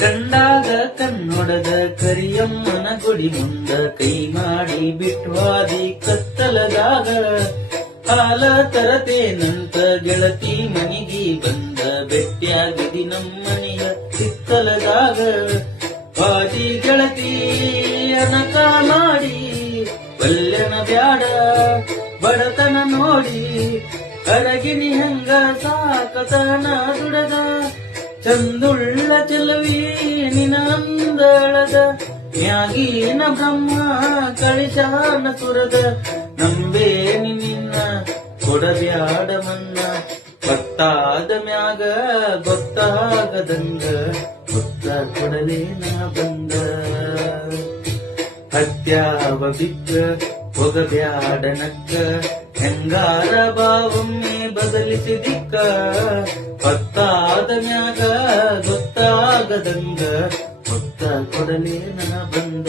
ಕಂಡಾಗ ಕನ್ನೊಡದ ಕರಿಯಮ್ಮನ ಗುಡಿ ಮುಂದ ಕೈ ಮಾಡಿ ಬಿಟ್ವಾದಿ ಕತ್ತಲದಾಗ ಹಾಲ ತರತೇನಂತ ಗೆಳತಿ ಮನಿಗಿ ಬಂದ ಬೆಟ್ಟ್ಯಾಗಿದಿ ನಮ್ಮನಿಯ ಹಿತ್ತಲದಾಗ ಬಾದಿ ಗೆಳತಿ ಅನಕ ಮಾಡಿ ಬಲ್ಯನ ಬ್ಯಾಡ ಬಡತನ ನೋಡಿ ಅರಗಿನಿ ಹಂಗ ಸಾಕತನ ದುಡದ ಚಂದುಳ್ಳ ಚೆಲುವಿ ನಿನಂದಳದ ಮ್ಯಾಗೀನ ಬ್ರಹ್ಮ ಕಳಿಶಾನ ಸುರದ ನಂಬೇನಿ ನಿನ್ನ ಕೊಡಬ್ಯಾಡ ಮನ್ನ ಗೊತ್ತಾದ ಮ್ಯಾಗ ಗೊತ್ತಾಗದಂಗ ಗೊತ್ತ ಕೊಡಲೇನ ಬಂದ ಹತ್ಯಾವ ಬಿಕ್ಕ ಹೋಗಬ್ಯಾಡ ನಕ್ಕ ಹೆಂಗಾರ ಭಾವೊಮ್ಮೆ ಬದಲಿಸಿದಿಕ್ಕ ಗೊತ್ತಾದ ಮ್ಯಾಗ ಗೊತ್ತಾಗದಂಗ ಗೊತ್ತ ಕೊಡಲೇನ ಬಂದ